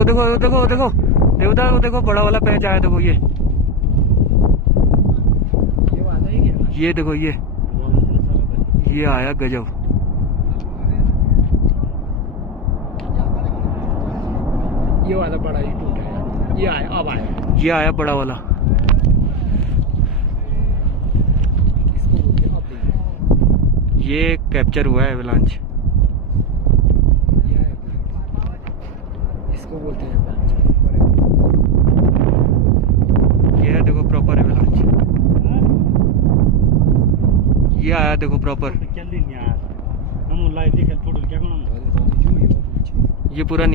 देखो देखो देखो देवदार, देखो बड़ा वाला पैच आया। देखो ये देखो ये आया गजब। ये वाला बड़ा ही टूटा है। ये आया, अब आया, ये आया बड़ा वाला। इसको बोलते हैं, अब देखिए। ये कैप्चर हुआ है एवलांच। ये आया, इसको बोलते हैं avalanche। ये है देखो प्रॉपर एवलांच। ये आया देखो प्रॉपर। ये पूरा